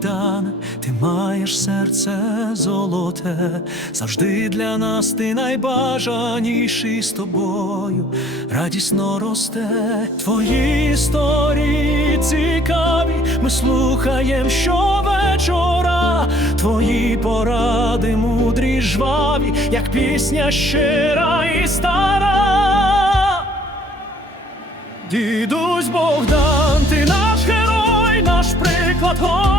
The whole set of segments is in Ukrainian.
Богдан, ти маєш серце золоте, завжди для нас ти найбажаніший з тобою, радісно росте. Твої історії цікаві, ми слухаєм щовечора, твої поради мудрі, жваві, як пісня щира і стара. Дідусь Богдан, ти наш герой, наш приклад.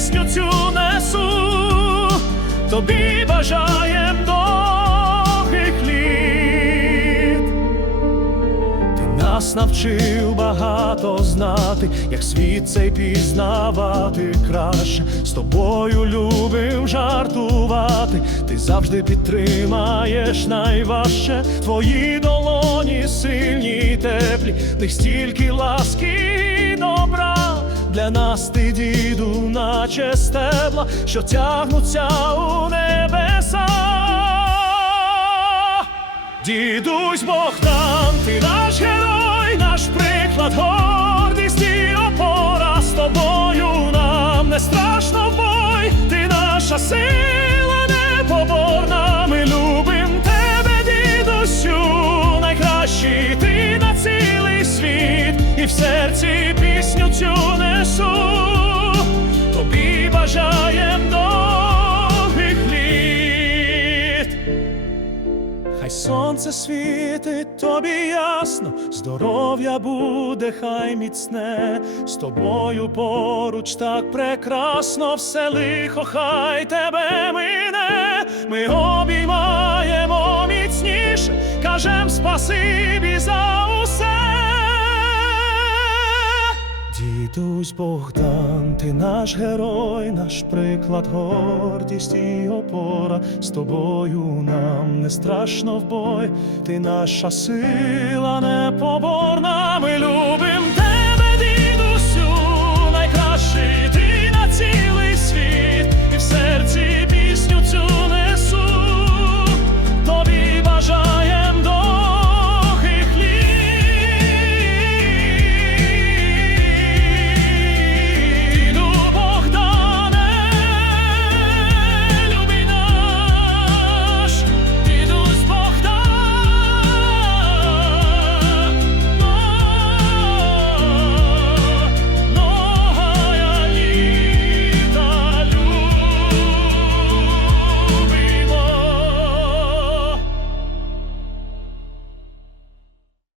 Пісню цю несу. Тобі бажаєм довгих літ. Ти нас навчив багато знати, як світ цей пізнавати краще. З тобою любим жартувати. Ти завжди підтримаєш найважче. Твої долоні сильні теплі, в них стільки ласки добра. Для нас ти, діду, наче стебла, що тягнуться у небеса. Дідусь Богдан, ти наш герой, наш приклад, гордість і опора. З тобою нам не страшно в бой, ти наша сила непоборна. Ми любим тебе, дідусю, найкращий ти на цілий світ, і в серці пісню цю несу. Тобі бажаєм довгих літ. Хай сонце світить тобі ясно, здоров'я буде, хай міцне, з тобою поруч так прекрасно, все лихо, хай тебе мине, ми обіймаємо міцніше, кажем спасибі за усе. Богдан, ти наш герой, наш приклад, гордість і опора. З тобою нам не страшно в бой, ти наша сила непоборна, ми любимо